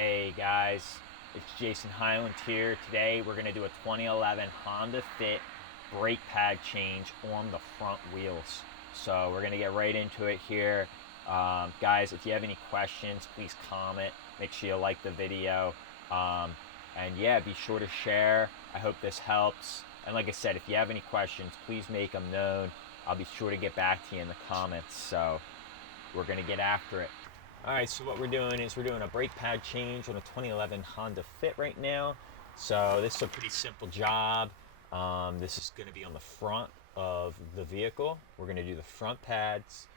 Hey guys, it's Jason Highland here. Today we're going to do a 2011 Honda Fit brake pad change on the front wheels. So we're going to get right into it here. Guys, if you have any questions, please comment. Make sure you like the video. And yeah, be sure to share. I hope this helps. And like I said, if you have any questions, please make them known. I'll be sure to get back to you in the comments. So we're going to get after it. Alright, so what we're doing is we're doing a brake pad change on a 2011 Honda Fit right now. So this is a pretty simple job. This is going to be on the front of the vehicle. We're going to do the front pads.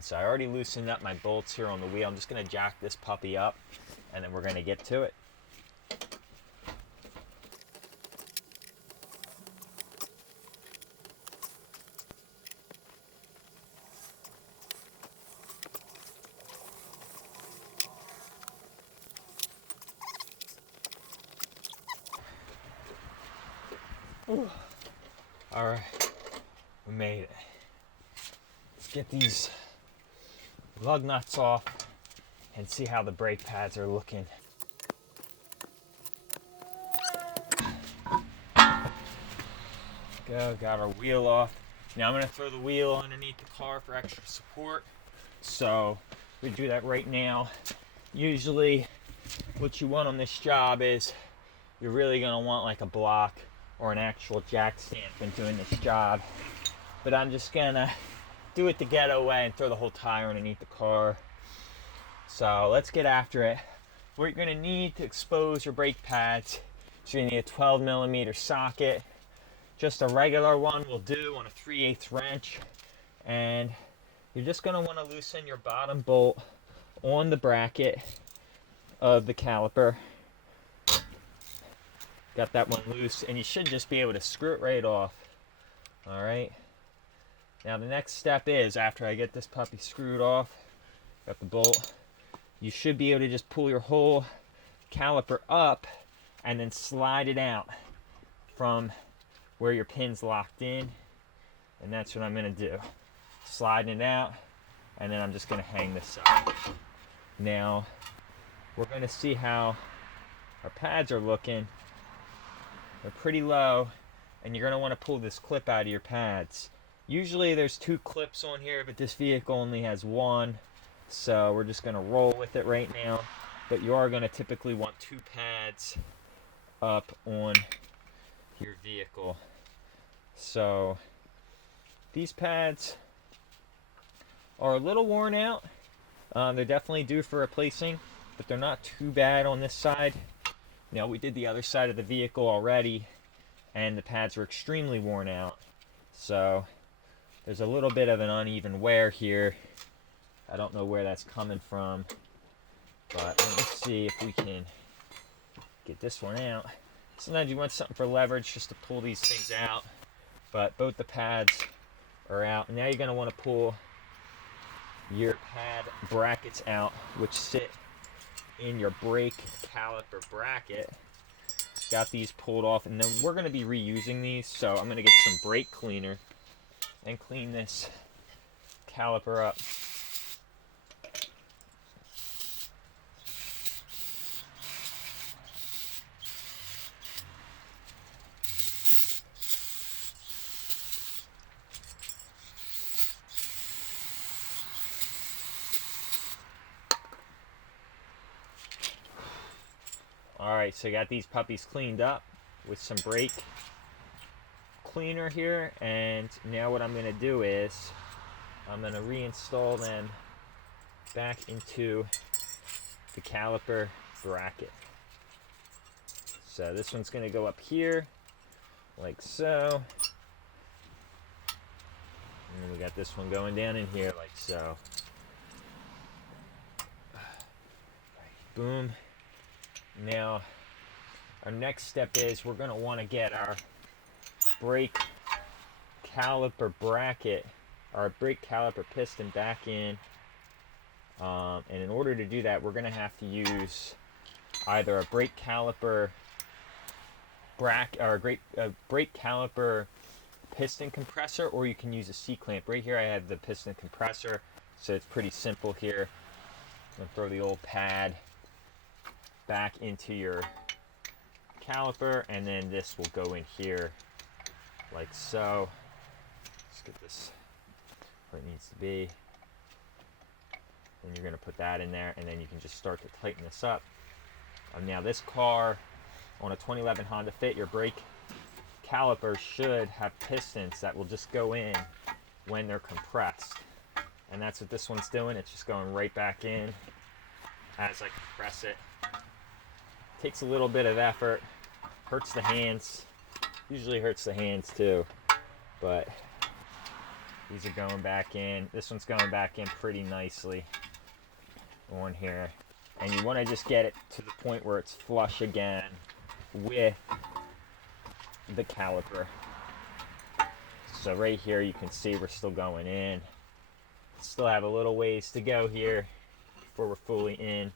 So I already loosened up my bolts here on the wheel. I'm just going to jack this puppy up and then we're going to get to it. Alright, we made it. Let's get these lug nuts off and see how the brake pads are looking. Go, got our wheel off. Now I'm going to throw the wheel underneath the car for extra support. So we do that right now. Usually what you want on this job is you're really going to want like a block or an actual jack stand when doing this job. But I'm just going to do it the ghetto way and throw the whole tire underneath the car. So let's get after it. What you're going to need to expose your brake pads is you're going to need a 12 millimeter socket. Just a regular one will do on a 3/8 wrench. And you're just going to want to loosen your bottom bolt on the bracket of the caliper. Got that one loose, and you should just be able to screw it right off. All right. Now the next step is, after I get this puppy screwed off, got the bolt, you should be able to just pull your whole caliper up and then slide it out from where your pin's locked in. And that's what I'm gonna do. Sliding it out, and then I'm just gonna hang this up. Now, we're gonna see how our pads are looking. They're pretty low, and you're going to want to pull this clip out of your pads. Usually there's 2 clips on here, but this vehicle only has 1, so we're just going to roll with it right now. But you are going to typically want 2 pads up on your vehicle. So these pads are a little worn out. They're definitely due for replacing, but they're not too bad on this side. Now, we did the other side of the vehicle already, and the pads were extremely worn out. So there's a little bit of an uneven wear here. I don't know where that's coming from, but let me see if we can get this one out. Sometimes you want something for leverage just to pull these things out, but both the pads are out. Now you're going to want to pull your pad brackets out, which sit in your brake caliper bracket. Got these pulled off, and then we're going to be reusing these, so I'm going to get some brake cleaner and clean this caliper up. Alright, so I got these puppies cleaned up with some brake cleaner here, and now what I'm going to do is I'm going to reinstall them back into the caliper bracket. So this one's going to go up here like so, and we got this one going down in here like so. Boom. Now, our next step is we're going to want to get our brake caliper bracket, our brake caliper piston back in. And in order to do that, we're going to have to use either a brake caliper bracket or a brake caliper piston compressor, or you can use a C-clamp. Right here I have the piston compressor, so it's pretty simple here. I'm going to throw the old pad back into your caliper, and then this will go in here like so. Let's get this where it needs to be. Then you're going to put that in there, and then you can just start to tighten this up. Now this car, on a 2011 Honda Fit, your brake caliper should have pistons that will just go in when they're compressed. And that's what this one's doing. It's just going right back in as I compress it. Takes a little bit of effort, hurts the hands, usually hurts the hands too, but these are going back in. This one's going back in pretty nicely on here. And you want to just get it to the point where it's flush again with the caliper. So right here you can see we're still going in. Still have a little ways to go here before we're fully in,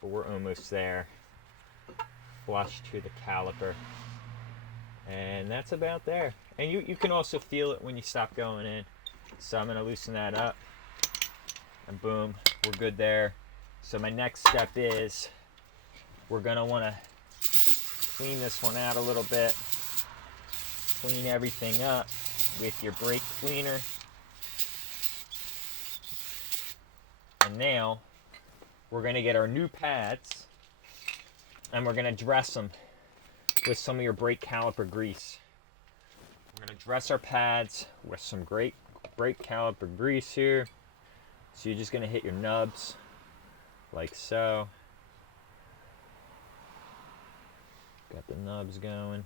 but we're almost there. Flush to the caliper. And that's about there. And you can also feel it when you stop going in. So I'm going to loosen that up. And boom, we're good there. So my next step is we're going to want to clean this one out a little bit. Clean everything up with your brake cleaner. And now we're going to get our new pads and we're going to dress them with some of your brake caliper grease. We're going to dress our pads with some great brake caliper grease here. So you're just going to hit your nubs like so. Got the nubs going.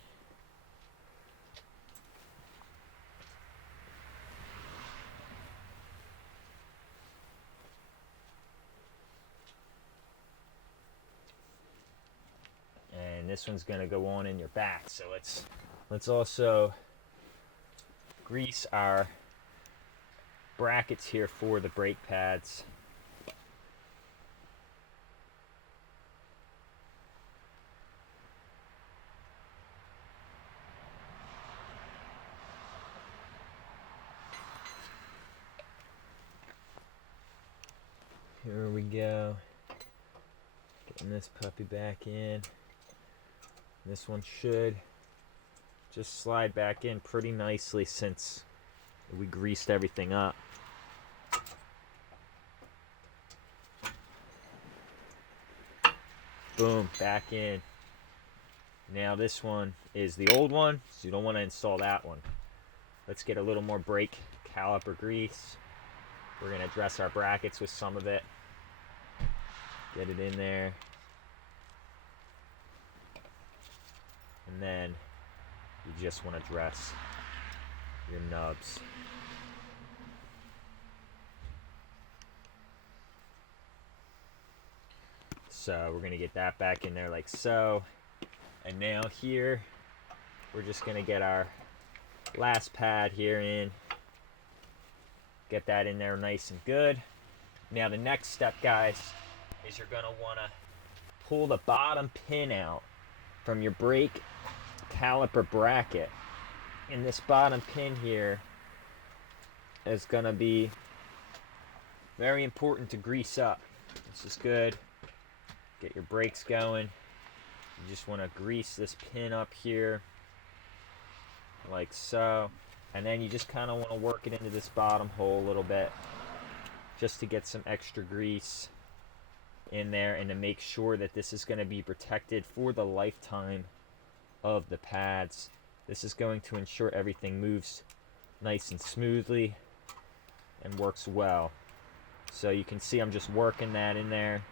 And this one's going to go on in your back. So let's also grease our brackets here for the brake pads. Here we go. Getting this puppy back in. This one should just slide back in pretty nicely since we greased everything up. Boom, back in. Now this one is the old one, so you don't want to install that one. Let's get a little more brake caliper grease. We're going to dress our brackets with some of it. Get it in there. And then you just want to dress your nubs. So we're going to get that back in there like so. And now here, we're just going to get our last pad here in. Get that in there nice and good. Now the next step, guys, is you're going to want to pull the bottom pin out from your brake caliper bracket. And this bottom pin here is going to be very important to grease up. This is good. Get your brakes going. You just want to grease this pin up here like so. And then you just kind of want to work it into this bottom hole a little bit just to get some extra grease in there and to make sure that this is going to be protected for the lifetime of the pads. This is going to ensure everything moves nice and smoothly and works well. So you can see I'm just working that in there,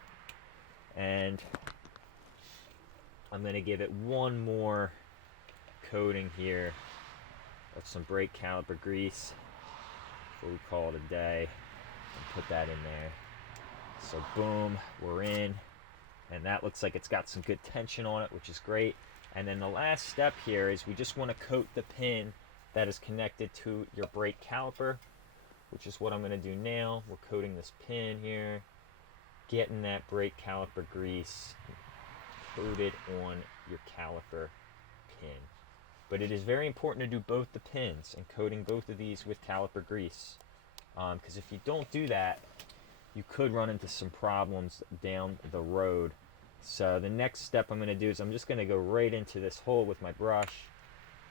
and I'm going to give it one more coating here of some brake caliper grease before we call it a day, and put that in there. So boom, we're in, and that looks like it's got some good tension on it, which is great. And then the last step here is we just want to coat the pin that is connected to your brake caliper, which is what I'm going to do now. We're coating this pin here, getting that brake caliper grease coated on your caliper pin. But it is very important to do both the pins and coating both of these with caliper grease, because if you don't do that, you could run into some problems down the road So the next step I'm going to do is I'm just going to go right into this hole with my brush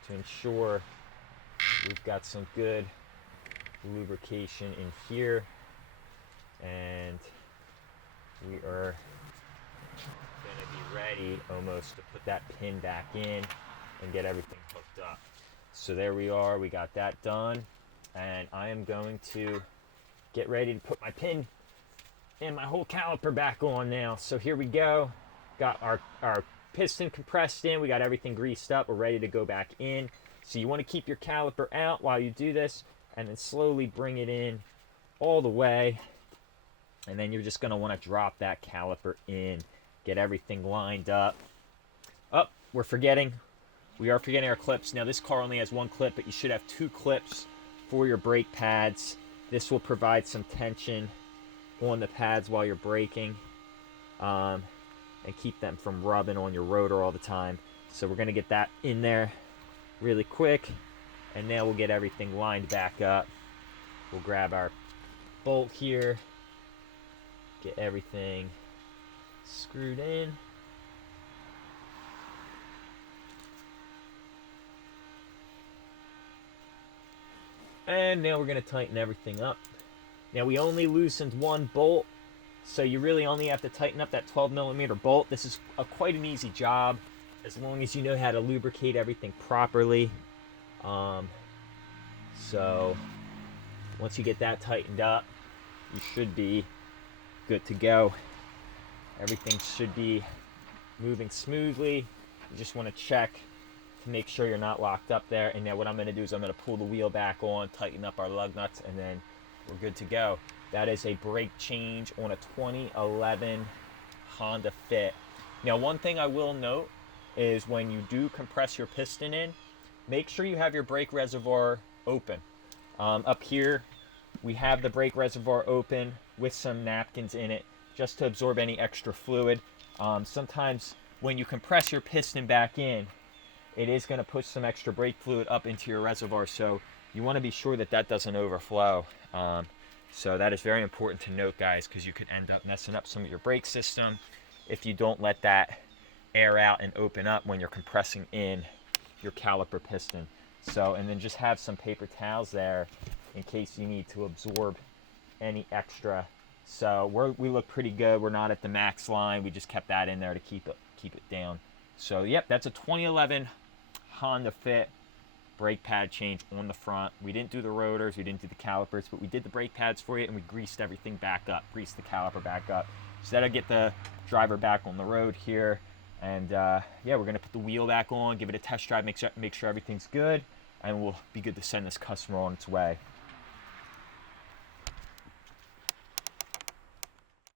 to ensure we've got some good lubrication in here, and we are going to be ready almost to put that pin back in and get everything hooked up. So there we are, we got that done, and I am going to get ready to put my pin and my whole caliper back on now. So here we go, got our piston compressed in, we got everything greased up, we're ready to go back in. So you want to keep your caliper out while you do this, and then slowly bring it in all the way, and then you're just going to want to drop that caliper in, get everything lined up. Oh, we are forgetting our clips. Now this car only has one clip, but you should have 2 clips for your brake pads. This will provide some tension on the pads while you're braking, and keep them from rubbing on your rotor all the time. So we're going to get that in there really quick, and now we'll get everything lined back up. We'll grab our bolt here, get everything screwed in. And now we're going to tighten everything up. Now we only loosened 1 bolt, so you really only have to tighten up that 12mm bolt. This is quite an easy job, as long as you know how to lubricate everything properly. So once you get that tightened up, you should be good to go. Everything should be moving smoothly. You just want to check to make sure you're not locked up there. And now what I'm going to do is I'm going to pull the wheel back on, tighten up our lug nuts, and then we're good to go. That is a brake change on a 2011 Honda Fit. Now one thing I will note is when you do compress your piston in, make sure you have your brake reservoir open. Up here we have the brake reservoir open with some napkins in it just to absorb any extra fluid. Sometimes when you compress your piston back in, it is going to push some extra brake fluid up into your reservoir, so you want to be sure that that doesn't overflow. So that is very important to note, guys, because you could end up messing up some of your brake system if you don't let that air out and open up when you're compressing in your caliper piston. So, and then just have some paper towels there in case you need to absorb any extra. So we look pretty good. We're not at the max line. We just kept that in there to keep it down. So yep, that's a 2011 Honda Fit brake pad change on the front. We didn't do the rotors, we didn't do the calipers, but we did the brake pads for you, and we greased everything back up, greased the caliper back up. So that'll get the driver back on the road here. And yeah, we're gonna put the wheel back on, give it a test drive, make sure everything's good, and we'll be good to send this customer on its way.